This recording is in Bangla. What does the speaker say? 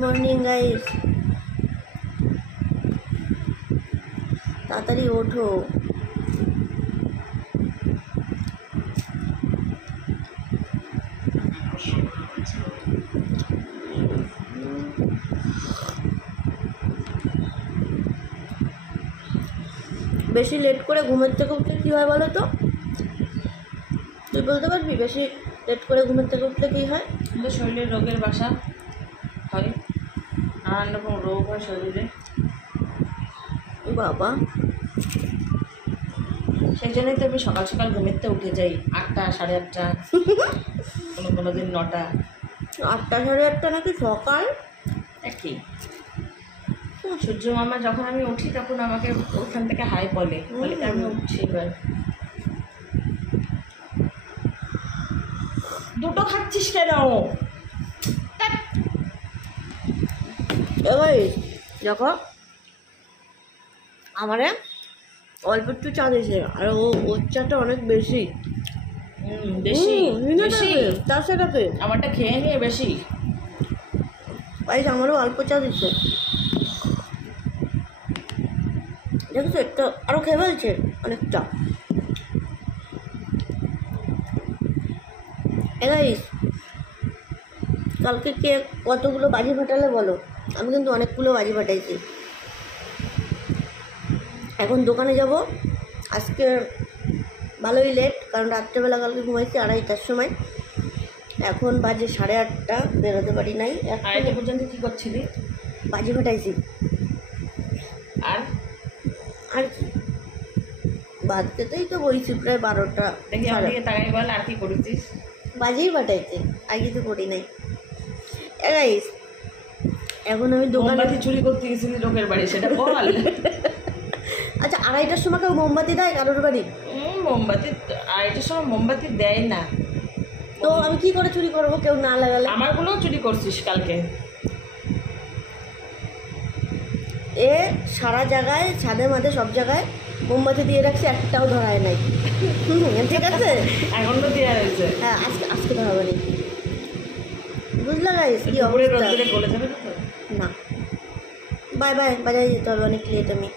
মর্নিং গাইস, তাড়াতাড়ি ওঠো। বেশি লেট করে ঘুমের থেকে উঠলে কী হয় বলো তো? তুই বলতে পারবি বেশি লেট করে ঘুমের থেকে উঠলে কী হয়? আমাদের শরীরের রোগের বাসা হয়, নানান রকম রোগ হয় শরীরে। বাবা, সেই জন্যই তো আমি সকাল সকাল ঘুমের থেকে উঠে যাই 8টা, 8:30, কোনো দিন 9টা। 8টা 8:30 নাকি সকাল? একই। সূর্য মামা যখন আমি উঠি তখন আমাকে ওখান থেকে হাই বলে আমি উঠছি। এবার দুটো খাচ্ছিস কেন? এবার দেখো, আমারে অল্প একটু চা দিয়েছে, আর ওর চাটা অনেক বেশি। বেশি বেশি তার সেটাকে আমারটা খেয়ে নিয়ে বেশি। গাইস আমারও অল্প চা দিচ্ছে, দেখছো একটা আরও খেয়ে ফেলছে অনেকটা। গাইস কালকে কে কতগুলো বাজি ফাটালে বলো? আমি কিন্তু অনেকগুলো বাজি ফাটাইছি। এখন দোকানে যাব, আজকে ভালোই লেট, কারণ রাত্রেবেলা কালকে ঘুমাইছি 2:30টার সময়। এখন বাজে 8:30, বেরোতে পারি নাই। 2:30 পর্যন্ত কী করছিলি? বাজি ফাটাইছি। আর আর কি বাজতেই তো বইছি প্রায় 12টা। দেখি আমাকে তাই বল, আর কি করেছিস? বাজিই ফাটাইছি, আর কিছু করি নাই। গাইস এখন আমি দোকানে চুরি করতে গেছিলি লোকের বাড়ি, সেটা বল। আচ্ছা 2:30টার সময় কেউ মোমবাতি দেয় কারোর বাড়ি? মোমবাতি 2:30টার সময় মোমবাতি দেয় না। তো আমি কি করে চুরি করবো কেউ না লাগালে? আমারগুলোও চুরি করছিস কালকে। এ সারা জায়গায়, ছাদে মাঝে সব জায়গায় মোমবাতি দিয়ে রাখছি, একটাও ধরায় নাই। ঠিক আছে, এখন তো দেওয়া হয়েছে। হ্যাঁ আজকে ধরাবে নি, বুঝলা গাইস কি অবস্থা? বলে যাবে না, বাই বাই, বাজারে যেতে হবে, অনেক লেট আমি।